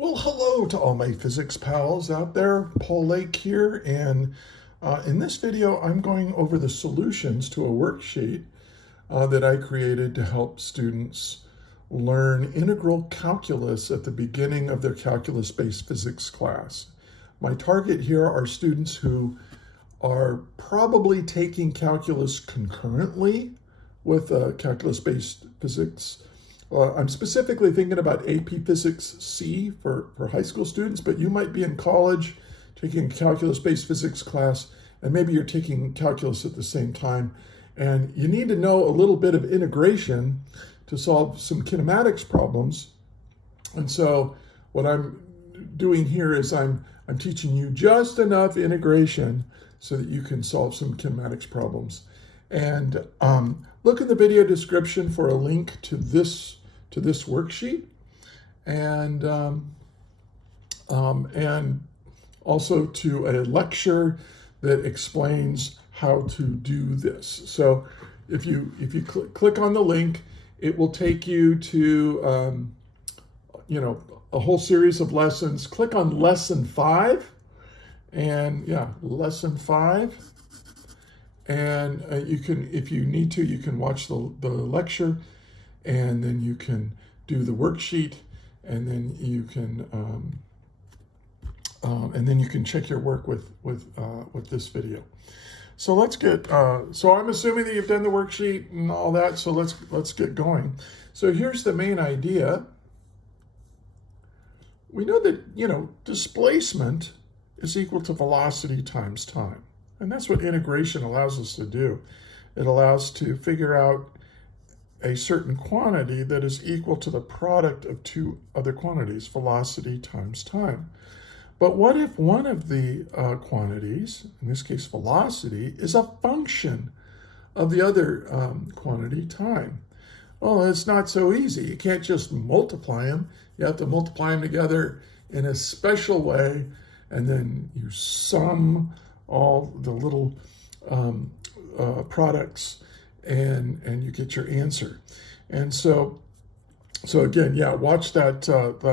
Well, hello to all my physics pals out there. Paul Lake here, and in this video, I'm going over the solutions to a worksheet that I created to help students learn integral calculus at the beginning of their calculus-based physics class. My target here are students who are probably taking calculus concurrently with calculus-based physics. I'm specifically thinking about AP Physics C for high school students, but you might be in college taking a calculus-based physics class, and maybe you're taking calculus at the same time, and you need to know a little bit of integration to solve some kinematics problems. And so what I'm doing here is I'm teaching you just enough integration so that you can solve some kinematics problems. And look in the video description for a link to this worksheet, and also to a lecture that explains how to do this. So if you click on the link, it will take you to a whole series of lessons. Click on lesson 5, and lesson 5. And you can, if you need to, you can watch the lecture, and then you can do the worksheet, and then you can check your work with this video. So let's get. So I'm assuming that you've done the worksheet and all that. So let's get going. So here's the main idea. We know that displacement is equal to velocity times time. And that's what integration allows us to do. It allows us to figure out a certain quantity that is equal to the product of two other quantities, velocity times time. But what if one of the quantities, in this case velocity, is a function of the other quantity, time? Well, it's not so easy. You can't just multiply them. You have to multiply them together in a special way, and then you sum all the little products, and you get your answer. And so again, watch that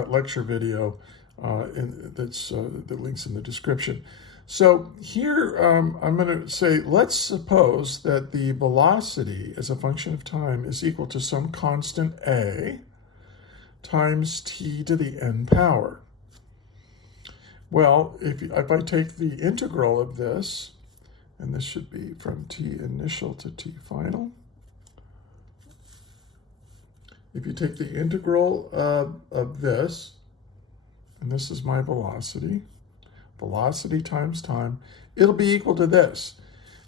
lecture video, the link's in the description. So here I'm going to say, let's suppose that the velocity as a function of time is equal to some constant a times t to the n power. Well, if I take the integral of this, and this should be from t initial to t final. If you take the integral of this, and this is my velocity times time, it'll be equal to this.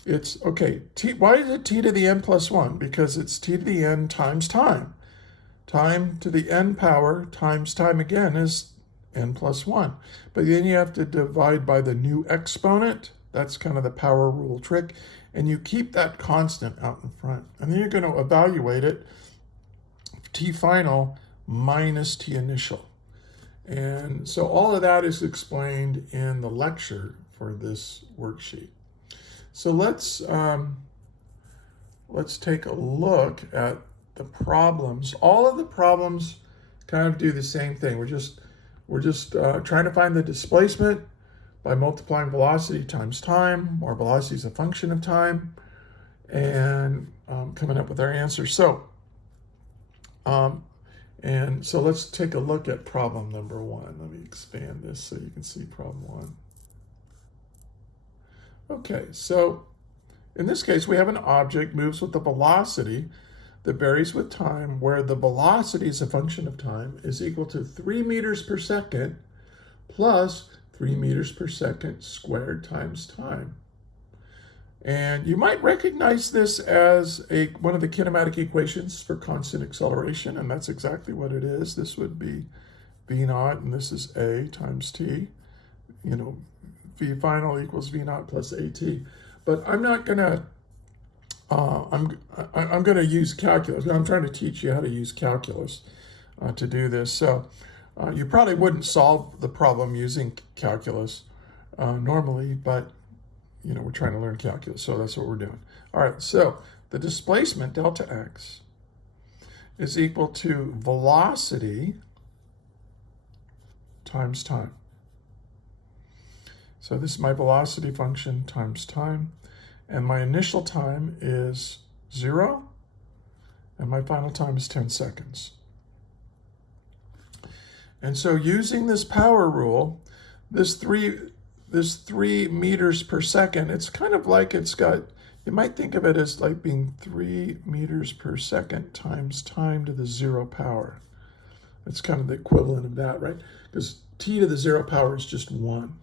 It's, okay, why is it t to the n plus 1? Because it's t to the n times time. Time to the n power times time again is n plus 1. But then you have to divide by the new exponent. That's kind of the power rule trick. And you keep that constant out in front. And then you're going to evaluate it, t final minus t initial. And so all of that is explained in the lecture for this worksheet. So let's take a look at the problems. All of the problems kind of do the same thing. We're just trying to find the displacement by multiplying velocity times time, or velocity is a function of time, and coming up with our answer. So, so let's take a look at problem number 1. Let me expand this so you can see problem 1. Okay, so in this case, we have an object moves with the velocity that varies with time, where the velocity as a function of time is equal to 3 meters per second plus 3 meters per second squared times time. And you might recognize this as one of the kinematic equations for constant acceleration, and that's exactly what it is. This would be v naught, and this is a times t. V final equals v naught plus at. But I'm not gonna. I'm going to use calculus. I'm trying to teach you how to use calculus to do this. So you probably wouldn't solve the problem using calculus normally, but we're trying to learn calculus, so that's what we're doing. All right, so the displacement delta x is equal to velocity times time. So this is my velocity function times time. And my initial time is 0. And my final time is 10 seconds. And so using this power rule, this 3 meters per second, it's kind of like it's got, you might think of it as like being 3 meters per second times time to the 0 power. It's kind of the equivalent of that, right? Because t to the 0 power is just 1.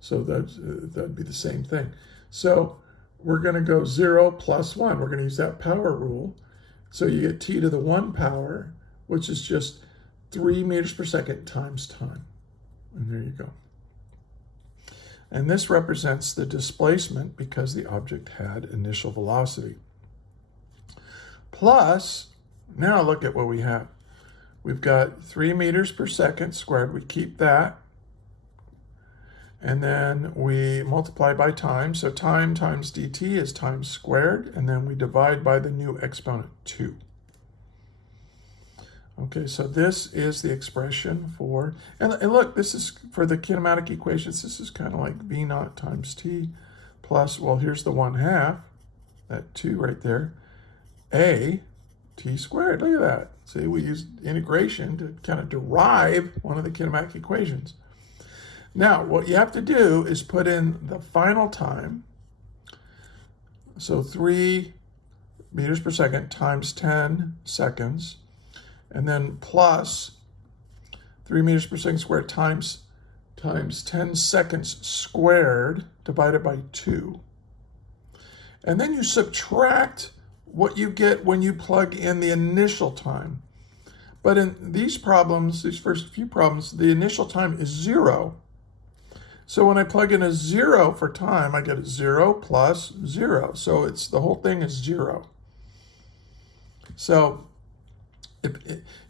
So that'd be the same thing. So we're going to go 0 plus 1. We're going to use that power rule. So you get t to the 1 power, which is just 3 meters per second times time. And there you go. And this represents the displacement because the object had initial velocity. Plus, now look at what we have. We've got 3 meters per second squared. We keep that. And then we multiply by time. So time times dt is time squared. And then we divide by the new exponent, 2. Okay, so this is the expression for, and look, this is for the kinematic equations. This is kind of like v naught times t plus, well, here's the 1/2, that 2 right there, a t squared. Look at that. See, we used integration to kind of derive one of the kinematic equations. Now, what you have to do is put in the final time. So 3 meters per second times 10 seconds. And then plus 3 meters per second squared times 10 seconds squared divided by 2. And then you subtract what you get when you plug in the initial time. But in these problems, these first few problems, the initial time is 0. So when I plug in a 0 for time, I get a 0 plus 0. So it's the whole thing is 0. So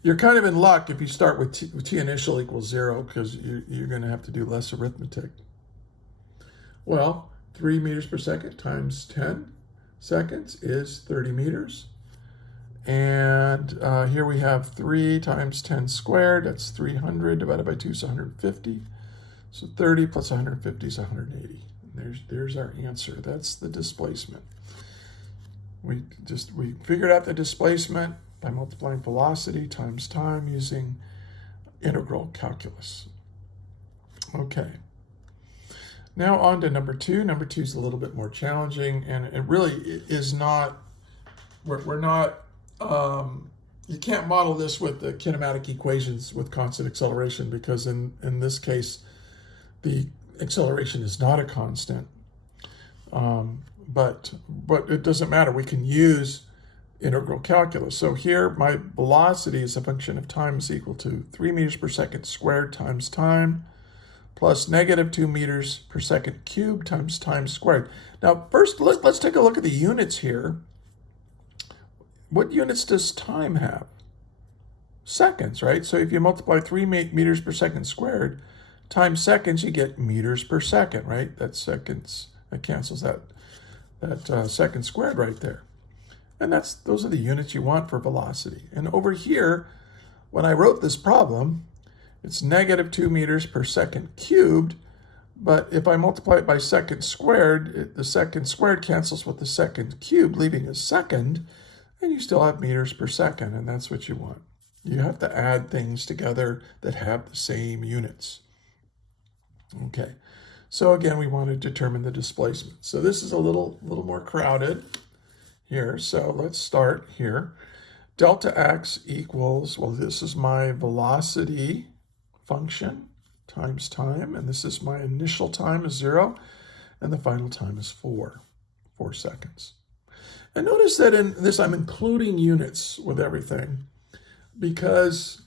you're kind of in luck if you start with t initial equals 0, because you're going to have to do less arithmetic. Well, 3 meters per second times 10 seconds is 30 meters. And here we have 3 times 10 squared. That's 300 divided by 2 is 150. So 30 plus 150 is 180. And there's our answer. That's the displacement. We figured out the displacement by multiplying velocity times time using integral calculus. Okay. Now on to number 2. Number 2 is a little bit more challenging, and it really is not, we're not, you can't model this with the kinematic equations with constant acceleration, because in this case, the acceleration is not a constant. But it doesn't matter. We can use integral calculus. So here my velocity is a function of time is equal to 3 meters per second squared times time plus negative 2 meters per second cubed times time squared. Now first let's take a look at the units here. What units does time have? Seconds, right? So if you multiply 3 meters per second squared times seconds, you get meters per second, right? That's seconds. That cancels that second squared right there. And those are the units you want for velocity. And over here, when I wrote this problem, it's negative 2 meters per second cubed. But if I multiply it by second squared, the second squared cancels with the second cubed, leaving a second, and you still have meters per second, and that's what you want. You have to add things together that have the same units. Okay, so again, we want to determine the displacement. So this is a little more crowded here. So let's start here. Delta x equals, well, this is my velocity function times time, and this is my initial time is 0, and the final time is 4 seconds. And notice that in this, I'm including units with everything, because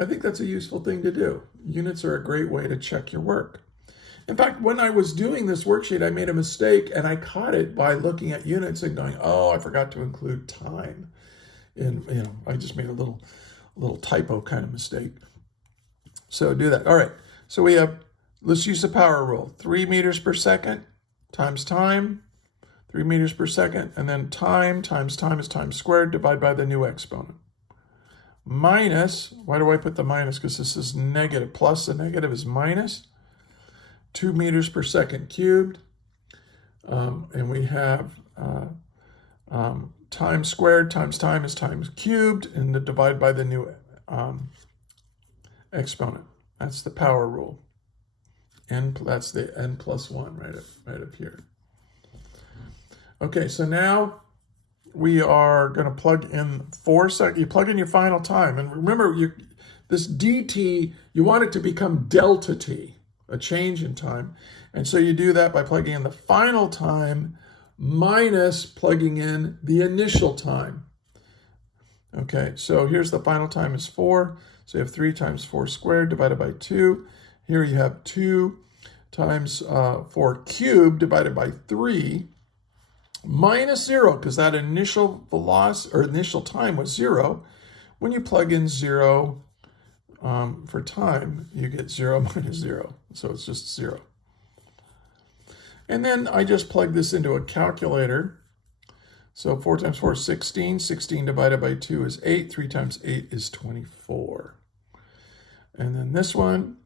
I think that's a useful thing to do. Units are a great way to check your work. In fact, when I was doing this worksheet, I made a mistake, and I caught it by looking at units and going, oh, I forgot to include time. And, I just made a little typo kind of mistake. So do that. All right, so we have, let's use the power rule. 3 meters per second times time, 3 meters per second, and then time times time is time squared, divide by the new exponent. minus, why do I put the minus? Because this is negative. Plus the negative is minus 2 meters per second cubed. And we have time squared times time is times cubed, and to divide by the new exponent. That's the power rule. That's the n plus 1 right up here. Okay, so now we are going to plug in 4 seconds. You plug in your final time. And remember, this dt, you want it to become delta t, a change in time. And so you do that by plugging in the final time minus plugging in the initial time. Okay, so here's the final time is 4. So you have 3 times 4 squared divided by 2. Here you have 2 times 4 cubed divided by 3 minus 0, because that initial velocity or initial time was 0. When you plug in 0 for time, you get 0 minus 0. So it's just 0. And then I just plug this into a calculator. So 4 times 4 is 16. 16 divided by 2 is 8. 3 times 8 is 24. And then this one,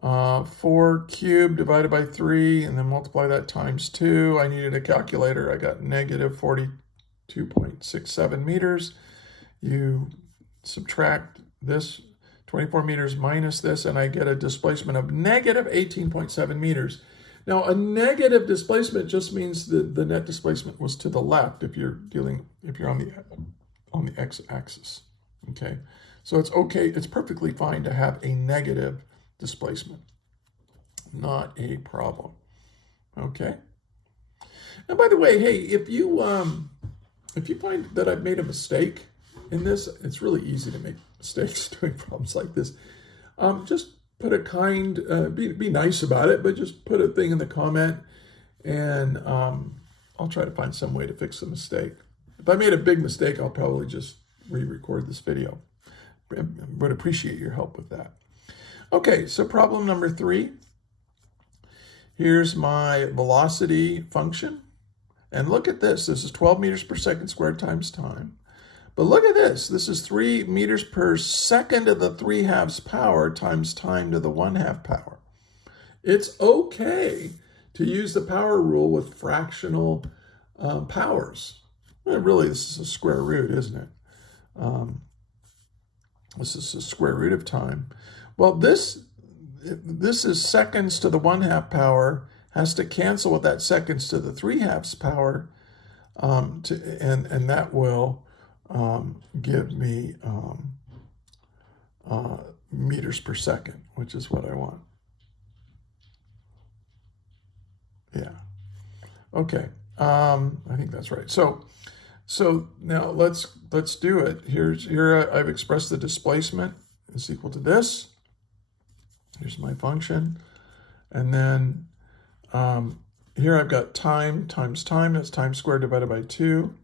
4 cubed divided by 3, and then multiply that times 2. I needed a calculator. I got negative 42.67 meters. You subtract this 24 meters minus this, and I get a displacement of negative 18.7 meters. Now, a negative displacement just means the net displacement was to the left if you're on the x-axis. Okay, so it's okay. It's perfectly fine to have a negative displacement. Not a problem. Okay. And by the way, hey, if you find that I've made a mistake in this, it's really easy to make mistakes doing problems like this. Just put a kind, be nice about it, but just put a thing in the comment, and I'll try to find some way to fix the mistake. If I made a big mistake, I'll probably just re-record this video. Would appreciate your help with that. Okay, so problem number 3. Here's my velocity function. And look at this. This is 12 meters per second squared times time. But look at this. This is 3 meters per second to the 3/2 power times time to the 1/2 power. It's okay to use the power rule with fractional powers. Well, really, this is a square root, isn't it? This is the square root of time. Well, this is seconds to the 1/2 power, has to cancel with that seconds to the 3/2 power, and that will give me meters per second, which is what I want. Yeah. Okay. I think that's right. So now let's do it. Here I've expressed the displacement is equal to this. Here's my function. And then here I've got time times time. That's time squared divided by 2.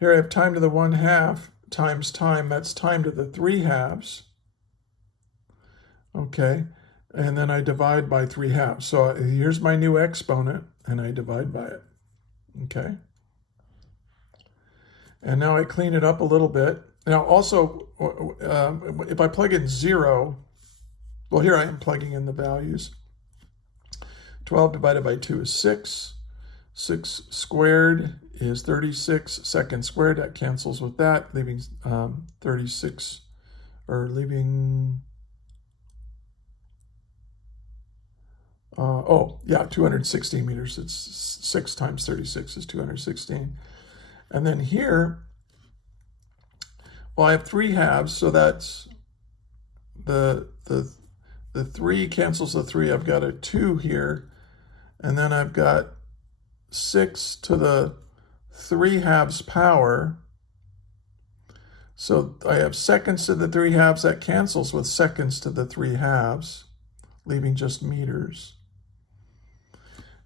Here I have time to the 1/2 times time. That's time to the 3/2. Okay. And then I divide by 3/2. So here's my new exponent, and I divide by it. Okay. And now I clean it up a little bit. Now also, if I plug in 0, well, here I am plugging in the values. 12 divided by 2 is 6. 6 squared is 36. Second squared, that cancels with that, leaving 36, or leaving, 216 meters. It's 6 times 36 is 216. And then here, well, I have 3/2, so that's the 3 cancels the 3. I've got a 2 here, and then I've got 6 to the 3/2 power. So I have seconds to the 3/2. That cancels with seconds to the 3/2, leaving just meters.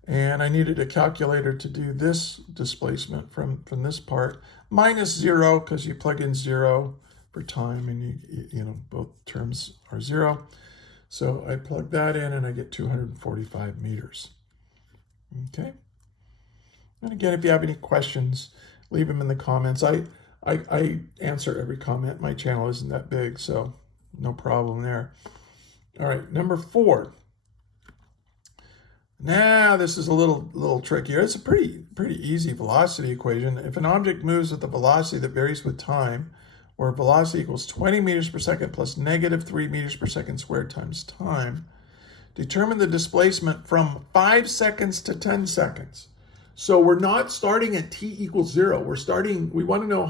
And I needed a calculator to do this displacement from this part. Minus 0, because you plug in 0 for time, and you know both terms are 0. So I plug that in, and I get 245 meters. Okay. And again, if you have any questions, leave them in the comments. I answer every comment. My channel isn't that big, so no problem there. All right, number 4. Now this is a little trickier. It's a pretty easy velocity equation. If an object moves with a velocity that varies with time, where velocity equals 20 meters per second plus negative 3 meters per second squared times time, determine the displacement from 5 seconds to 10 seconds. So we're not starting at t equals 0. We want to know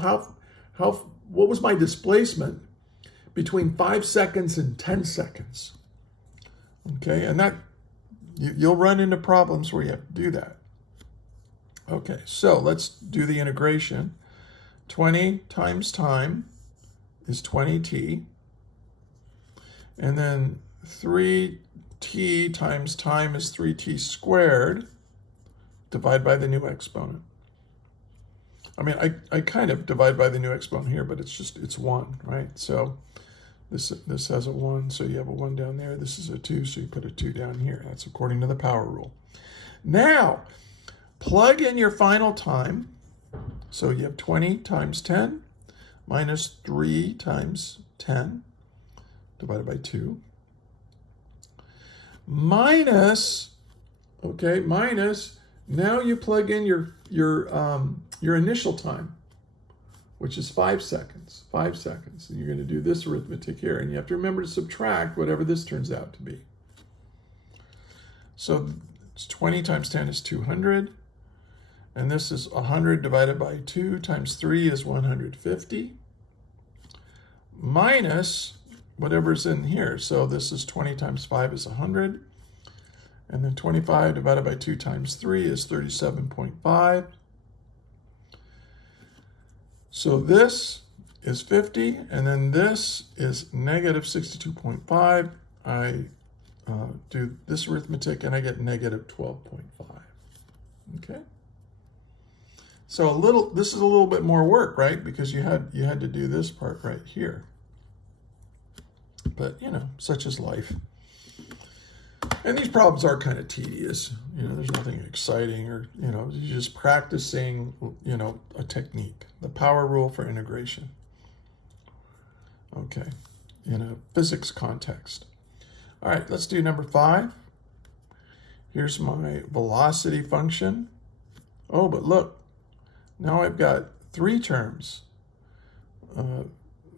what was my displacement between 5 seconds and 10 seconds. Okay, and that you'll run into problems where you have to do that. Okay, so let's do the integration. 20 times time is 20t. And then 3t times time is 3t squared. Divide by the new exponent. I mean, I kind of divide by the new exponent here, but it's 1, right? So this has a 1, so you have a 1 down there. This is a 2, so you put a 2 down here. That's according to the power rule. Now, plug in your final time. So you have 20 times 10 minus 3 times 10 divided by 2 minus, now you plug in your initial time, which is 5 seconds. 5 seconds. And you're going to do this arithmetic here, and you have to remember to subtract whatever this turns out to be. So it's 20 times 10 is 200, and this is 100 divided by 2 times 3 is 150, minus whatever's in here. So this is 20 times 5 is 100, and then 25 divided by 2 times 3 is 37.5. So this is 50, and then this is negative 62.5. I do this arithmetic, and I get negative 12.5. Okay. So this is a little bit more work, right? Because you had to do this part right here. But such is life. And these problems are kind of tedious. There's nothing exciting, or you're just practicing a technique, the power rule for integration. Okay, in a physics context. All right, let's do number 5. Here's my velocity function. Oh, but look, now I've got 3 terms.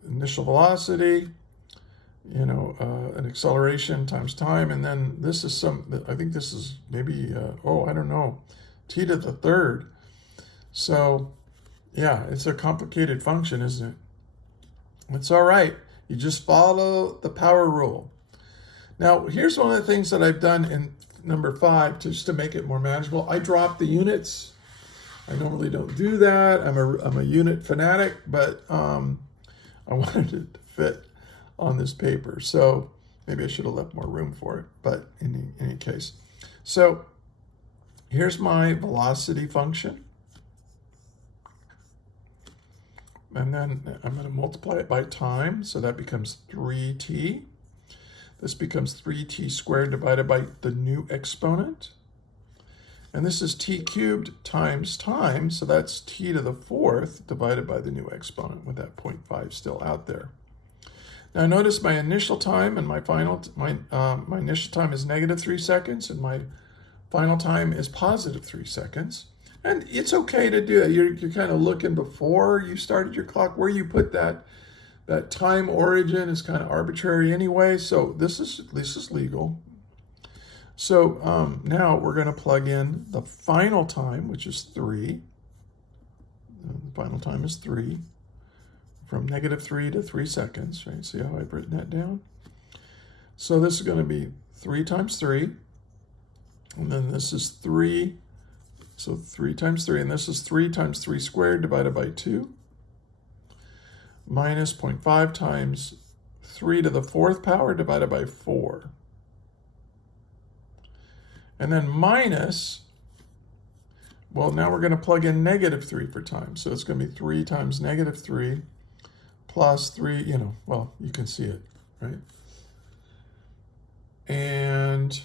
Initial velocity, an acceleration times time, and then this is I think this is maybe, I don't know, t to the 3rd. So, yeah, it's a complicated function, isn't it? It's all right. You just follow the power rule. Now, here's one of the things that I've done in number 5 just to make it more manageable. I dropped the units. I normally don't do that. I'm a unit fanatic, but I wanted it to fit on this paper. So maybe I should have left more room for it, but in any case. So here's my velocity function. And then I'm going to multiply it by time, so that becomes 3t. This becomes 3t squared divided by the new exponent. And this is t cubed times time, so that's t to the 4th divided by the new exponent, with that 0.5 still out there. Now notice my initial time and my final, my initial time is negative 3 seconds, and my final time is positive 3 seconds. And it's okay to do that. You're kind of looking before you started your clock. Where you put that time origin is kind of arbitrary anyway, so this is legal. So now we're going to plug in the final time, which is 3. The final time is 3, from negative 3 to 3 seconds, right? See how I've written that down? So this is going to be 3 times 3, and then this is 3, so 3 times 3, and this is 3 times 3 squared divided by 2, minus 0.5 times 3 to the 4th power divided by 4. And then minus, well, now we're going to plug in negative 3 for time. So it's going to be 3 times negative 3 plus 3, well, you can see it, right? And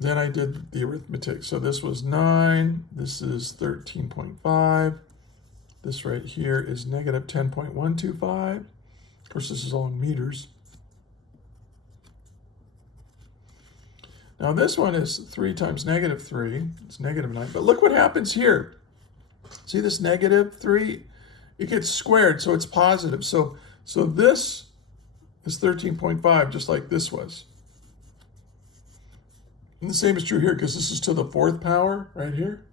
then I did the arithmetic. So this was 9, this is 13.5, This right here is negative 10.125. Of course, this is all in meters. Now this one is 3 times negative 3. It's negative 9. But look what happens here. See this negative 3? It gets squared, so it's positive. So this is 13.5, just like this was. And the same is true here, because this is to the 4th power right here.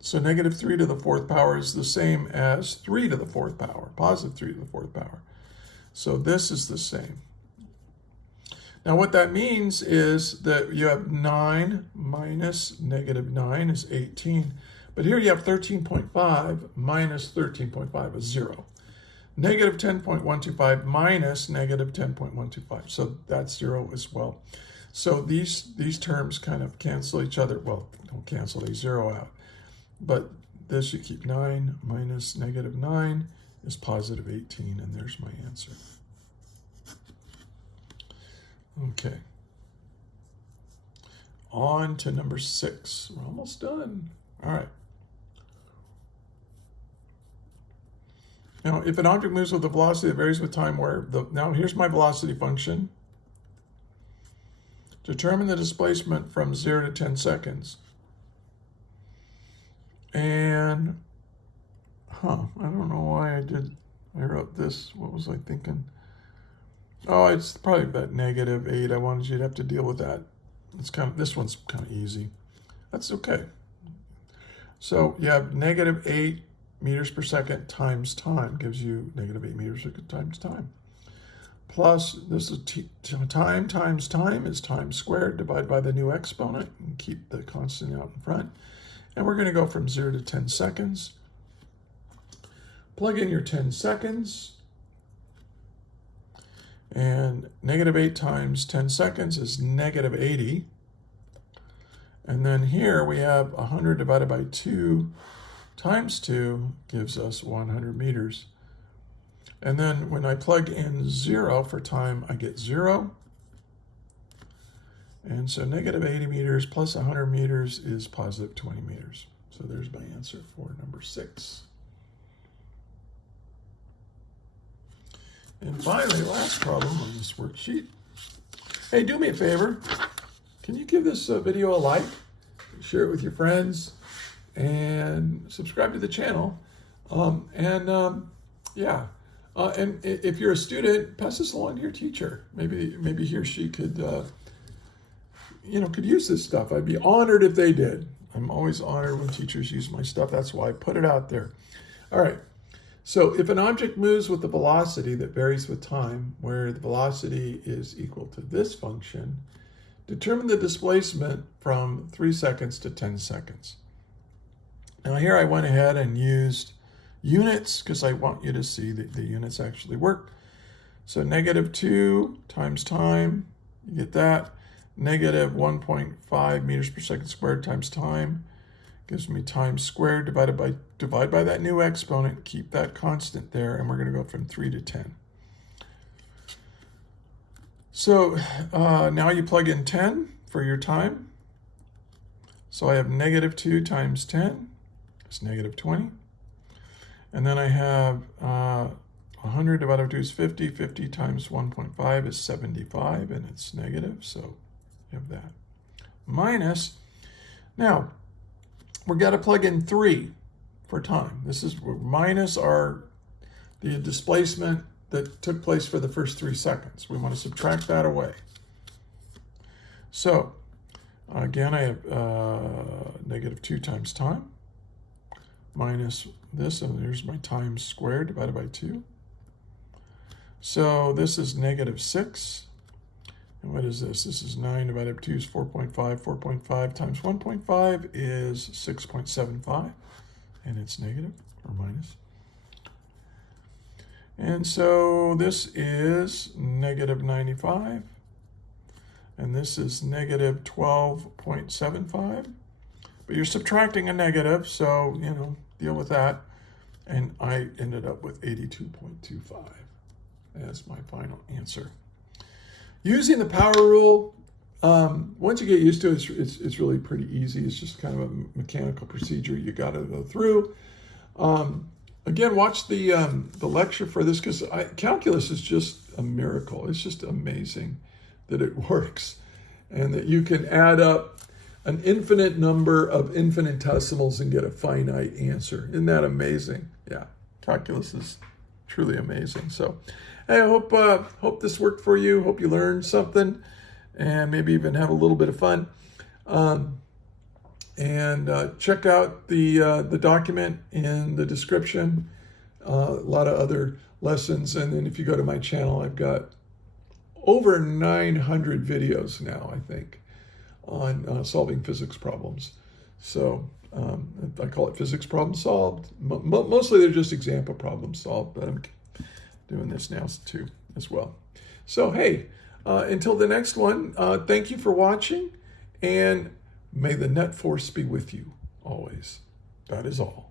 So negative 3 to the 4th power is the same as 3 to the 4th power, positive 3 to the 4th power. So this is the same. Now what that means is that you have 9 minus negative 9 is 18. But here you have 13.5 minus 13.5 is 0. Negative 10.125 minus negative 10.125. So that's 0 as well. So these terms kind of cancel each other. Well, don't cancel, they zero out. But this you keep 9 minus negative 9 is positive 18, and there's my answer. Okay. On to number 6. We're almost done. All right. Now, if an object moves with a velocity that varies with time, now here's my velocity function. Determine the displacement from 0 to 10 seconds. And, I don't know why I wrote this. What was I thinking? Oh, it's probably about negative 8. I wanted you to have to deal with that. This one's kind of easy. That's okay. So you have negative 8 meters per second times time gives you negative 8 meters per second times time. Plus, this is time times time is time squared divided by the new exponent and keep the constant out in front. And we're going to go from 0 to 10 seconds. Plug in your 10 seconds. And negative 8 times 10 seconds is negative 80. And then here we have 100 divided by 2 times 2 gives us 100 meters. And then when I plug in 0 for time, I get 0. And so negative 80 meters plus 100 meters is positive 20 meters. So there's my answer for number 6. And finally, last problem on this worksheet. Hey, do me a favor. Can you give this video a like, share it with your friends, and subscribe to the channel? And if you're a student, pass this along to your teacher. Maybe he or she could use this stuff. I'd be honored if they did. I'm always honored when teachers use my stuff. That's why I put it out there. All right. So if an object moves with a velocity that varies with time, where the velocity is equal to this function, determine the displacement from 3 seconds to 10 seconds. Now here I went ahead and used units because I want you to see that the units actually work. So negative 2 times time, you get that. Negative 1.5 meters per second squared times time gives me time squared divide by that new exponent, keep that constant there, and we're going to go from 3 to 10. So now you plug in 10 for your time. So I have negative 2 times 10, it's negative 20. And then I have 100 divided by 2 is 50. 50 times 1.5 is 75, and it's negative, so you have that. Minus, now, we've got to plug in 3 for time. This is minus the displacement that took place for the first 3 seconds. We want to subtract that away. So, again, I have negative 2 times time minus this, and there's my time squared divided by 2. So this is negative 6. And what is this? This is 9 divided by 2 is 4.5. 4.5 times 1.5 is 6.75. And it's negative or minus. And so this is negative 95. And this is negative 12.75. But you're subtracting a negative, so, deal with that. And I ended up with 82.25 as my final answer. Using the power rule, once you get used to it, it's really pretty easy. It's just kind of a mechanical procedure you got to go through. Again, watch the lecture for this, because calculus is just a miracle. It's just amazing that it works, and that you can add up an infinite number of infinitesimals and get a finite answer. Isn't that amazing? Yeah, calculus is truly amazing. So, hey, I hope this worked for you. Hope you learned something, and maybe even have a little bit of fun. Check out the document in the description. A lot of other lessons, and then if you go to my channel, I've got over 900 videos now, I think, on solving physics problems. So I call it physics problem solved. Mostly they're just example problems solved, but I'm doing this now too as well. So hey, until the next one, thank you for watching, and may the net force be with you always. That is all.